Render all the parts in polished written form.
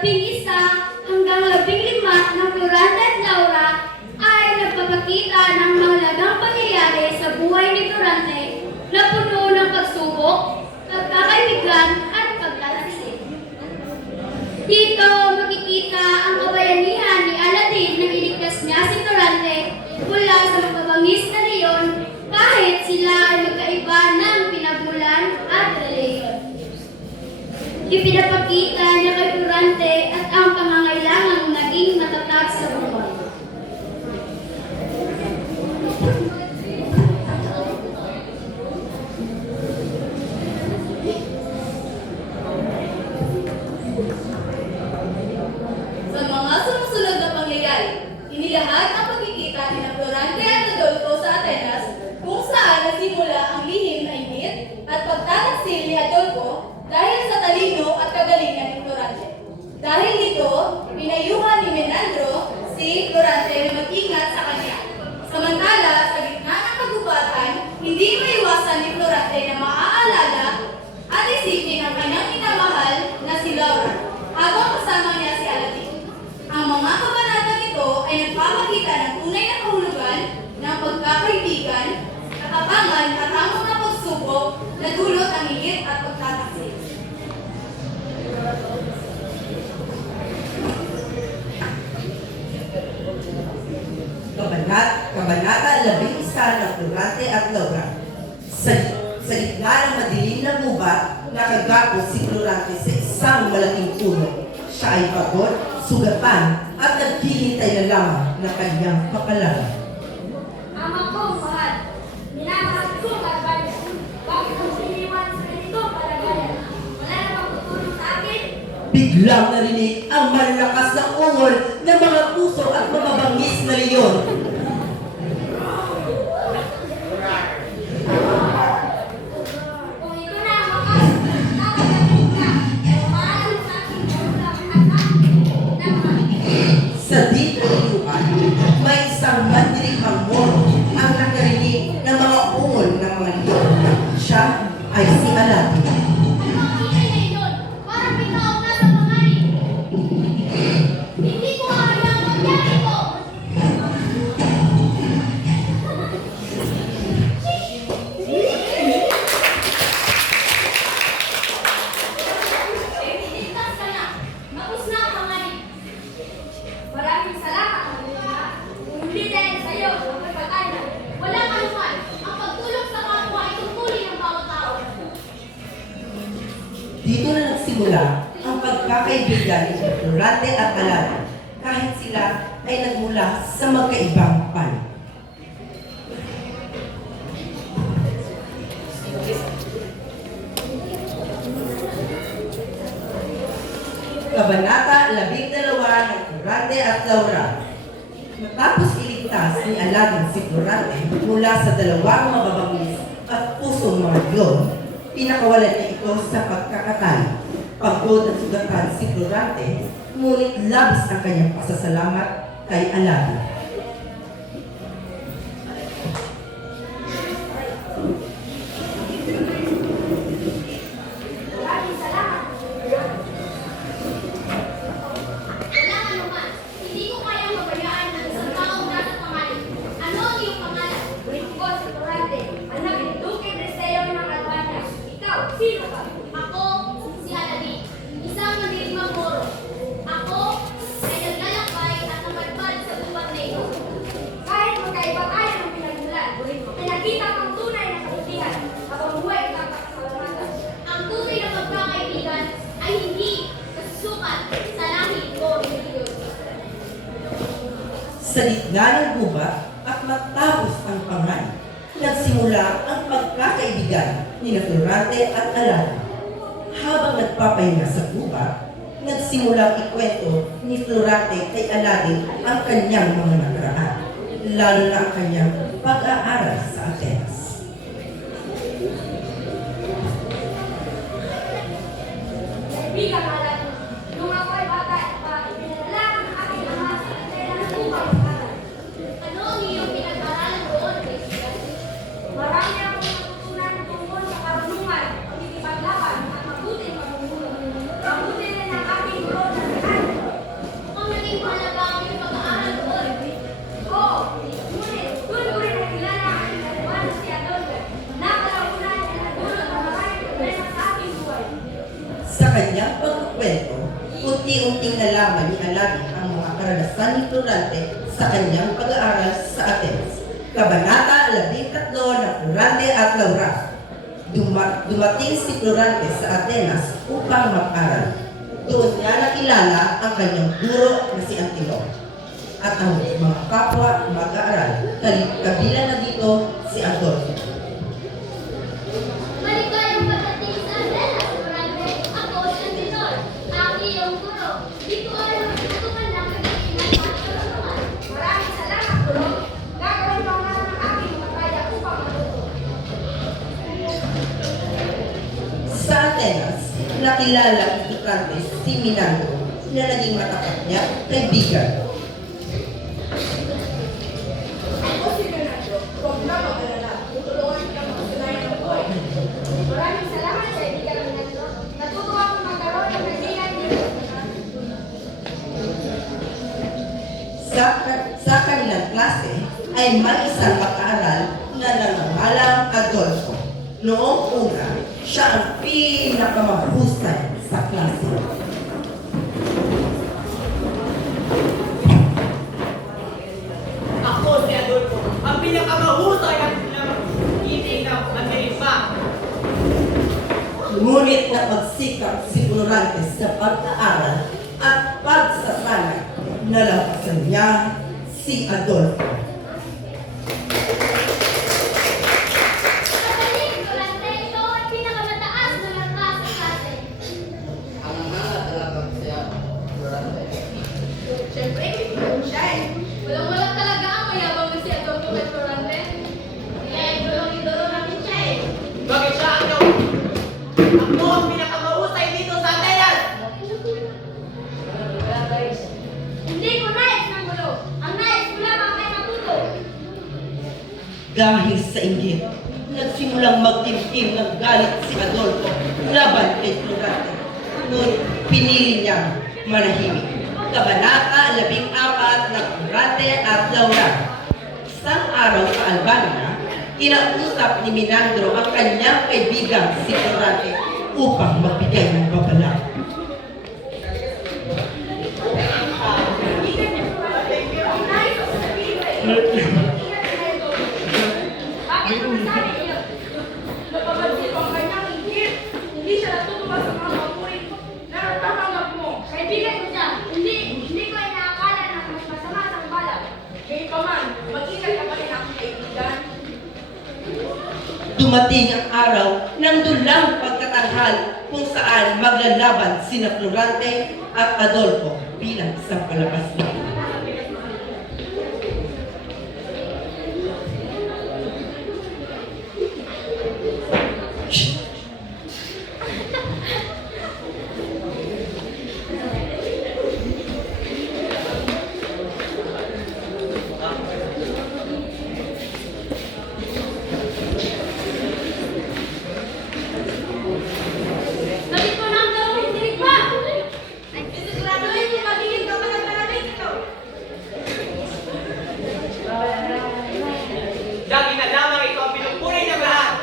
11 hanggang 15 ng Florante at Laura ay nagpapakita ng mahalagang pangyayari sa buhay ni Florante na puno ng pagsubok, pagkakaibigan at pagtataksil. Dito makikita ang kabayanihan ni Aladdin na iligtas niya si Florante mula sa magkabangis na leon kahit sila ay magkaiba ng pinagulan at reliyon. Ipinapakita niya kay Florante at ang pangangailangang naging matatag sa buhay. Sa mga sumusunod na pangyayari, inilahad ang pagkikita ni Florante at Adolfo sa Atenas kung saan nasimula ang lihim na inggit at pagtataksil ni Adolfo dahil sa talino at kagalingan ni Florante. Dahil dito, pinayuhan ni Menandro si Florante na mag-ingat sa kanya. Samantala, sa gitna ng kagubatan, hindi maiwasan ni Florante na maaalala at isipin ang kanyang minamahal na si Laura habang kasama niya si Aladdin. Ang mga kabanata nito ay nagpapakita ng tunay na kahulugan ng pagkakaibigan, katapangan at ang mga pagsubok na dulot ang higit at pagtataksil. Kabanata 11 ng Florante at Laura. Sa gitna ng madilim na gubat, nakagapos si Florante sa isang malaking puno. Siya ay pagod, sugatan, at naghihintay na lamang na kanyang kapalaran. Ama ko, mahal. Minamahal ko kalagayan. Bakit mo siniwan sa ganitong kalagayan? Wala namang tutulong sa akin? Biglang narinig ang malakas na ungol ng mga puso at mababangis na leon. Kung ito na ang wakas, nakakagin ka. Maalam sa akin ulam at akin ng mga Sa dito-dituan, may isang mandirikang moro ang nakarinig ng mga ungol ng mga leon. Siya ay si Aladdin. Ano ang ingay na yun? Parang binaon na sa panganib. Hindi ko kaya mangyari ito. Ligtas ka na. Tapos na ang panganib. Maraming salamat, Alina. Kung hindi dahil sa iyo, ang pagkakailan, walang anuman. Ang pagtulong sa kapwa ay tungkulin ng bawat tao. Dito na nagsimula ang pagkakaibigan ni Florante at Aladdin kahit sila ay nagmula sa magkaibang panig. Kabanata 12 ng Florante at Laura. Matapos iligtas ni Aladdin si Florante mula sa dalawang mababangis at pusong mga leon, pinakawalan niya ito sa pagkakatay. Pagod at sugatan si Florante, ngunit labis ang kanyang pasasalamat kay Aladdin. Maraming salamat. Walang anuman. Hindi ko kayang mabayaan ng isang taong nasa pangalan. Ano ang iyong pangalan? Ko si Florante, anak ni Duque Deseo ng Albania. Ikaw, sino ka? Ako, si Aladdin, isang mandirigmang moro. Ako ay naglalakbay at namadpad sa gubat na ito. Kahit magkaiba tayo ng pinagmulan, pinakita kang tunay na kabutihan habang buhay ka pasasalamatan. Ang tunay na pagkakaibigan ay hindi kasusukat sa langit o reliyon. Sa gitna ng gubat at matapos ang panganib, nagsimula ang pagkakaibigan ni Florante at Aladdin. Habang nagpapahinga sa gubat, nagsimula ikwento ni Florante kay Aladdin ang kanyang mga nakaraan, lalo na ang kanyang pag-aaral sa Atenas. Kaibigan Aladdin, nung ako ay bata, ipinadala ko ng aking ama sa Atenas ng upang mag-aral. Ano ang iyong pinag-aralan doon, kaibigan? Marami akong natutunan tungkol sa karunungan, pagkikipaglaban, at mabuting pamumuno. Mabuti rin ang aking guro na si Sa kanyang pagkukwento, unti-unting nalaman ni Aladdin ang mga karanasan ni Florante sa kanyang pag-aaral sa Athens. Kabanata 13 ng Florante at Laura. Dumating si Florante sa Atenas upang mag-aral. Doon niya nakilala ang kanyang guro na si Antioco at ang mga kapwa mag-aaral. Kabilang na dito si Adolfo. Maligayang pagdating sa Atenas, Florante. Ako si Antinor, ang iyong guro. Di ko alam ang tutukan ng pag-iingat at tulungan. Maraming salamat, guro. Gagawin ko nga ng aking mataya upang matuto. Sa Atenas, nakilala ni Florante si Minandro na naging matapat niya kaibigan. Ako si Leonardo. Huwag na mag-alala. Tutulungan kita makasanayan ng buhay. Maraming salamat sa ibigan ng Nando. Natutuwa akong magkaroon ng kaibigan dito. Sa kanilang klase ay may isang mag-aaral na nangangalang Adolfo. Noong una, siya ang pinakamahusay sa klase. Ako si Adolfo, ang pinakamahusay at pinakaiting ng Amerika. Ngunit napagsikap si Florante sa pag-aaral at pagsasanay. Nalampasan niya si Adolfo. Magaling, Florante. Ikaw ay pinakamataas na marka sa klase. Ang mga talagang siya, Florante. Siyempre, kaibigan siya eh. Walang-walang talaga ang mayabang na si Adolfo kay Florante. Kaya idolong-idolo namin siya eh. Bakit siya ano? Ako ang pinakamahusay dito sa Atenas! Hindi ko nais ng gulo. Ang nais ko lamang ay matuto. Dahil sa inggit, nagsimulang magtimtim ng galit si Adolfo laban kay Florante. Ngunit pinili niyang manahimik. Kabanata 14 ng Florante at Laura. Isang araw sa Albania, kinausap ni Minandro ang kanyang kaibigang si Florante upang magbigay ng babala. Ang nais ko sabihin ay ingat na ito. Bakit mo sabi niyo? Napapansin ko ang kanyang inggit. Hindi siya natutuwa sa mga mapuring na natatanggap mo. Kaibigan ko siya. Hindi ko ay naakala na mas masama sa balag. Gayunpaman, mag-ingat ka pa rin aking kaibigan. Dumating ang araw ng dulang pagtatanghal kung saan maglalaban sina Florante at Adolfo bilang isang palabas na. Bakit mo nang gawin? Dinig pa! Ay, siguraduhin yung magiging kapalag na namin ito. Lagi na lamang ikaw ang pinupuri ng lahat!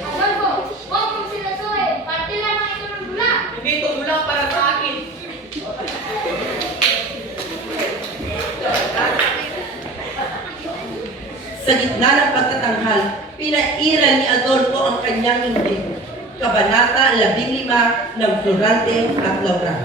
Adolfo, huwag mong sinusuhin. Parte lamang ito ng dula. Hindi ito dulang para sa akin. Sa gitna ng pagtatanghal, pinairal ni Adolfo ang kanyang inggit. Kabanata 15 ng Florante at Laura.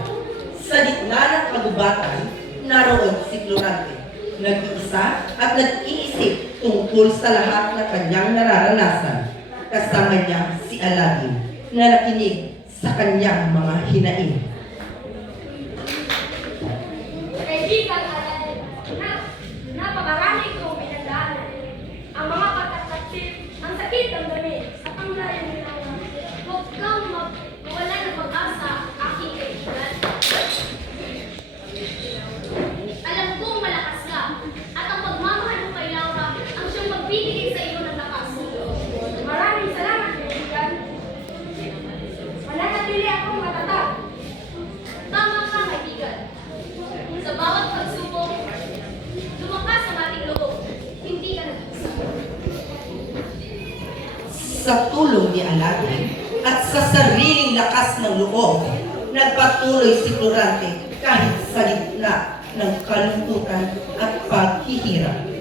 Sa gitna ng kagubatan, naroon si Florante. Nag-iisa at nag-iisip tungkol sa lahat na kanyang nararanasan. Kasama niya si Aladdin na nakinig sa kanyang mga hinaing. Kaibigan Aladdin, napakarami kong pinagdaanan. Ang mga pagkakasip, ang sakit ng dami, at ang layo-layo. Huwag kang wala ng pag-asa, aking kaibigan. Alam kong malakas ka, at ang pagmamahal mo kay Laura ang siyang magbibigay sa iyo ng lakas. Maraming salamat, kaibigan. Mananatili akong matatag. Tama ka, kaibigan. Sa bawat pagsubok, lumakas ang ating loob. Hindi ka nag-isa. Sa tulong ni Aladdin, at sa sariling lakas ng loob, nagpatuloy si Florante kahit sa gitna ng kalungkutan at paghihirap.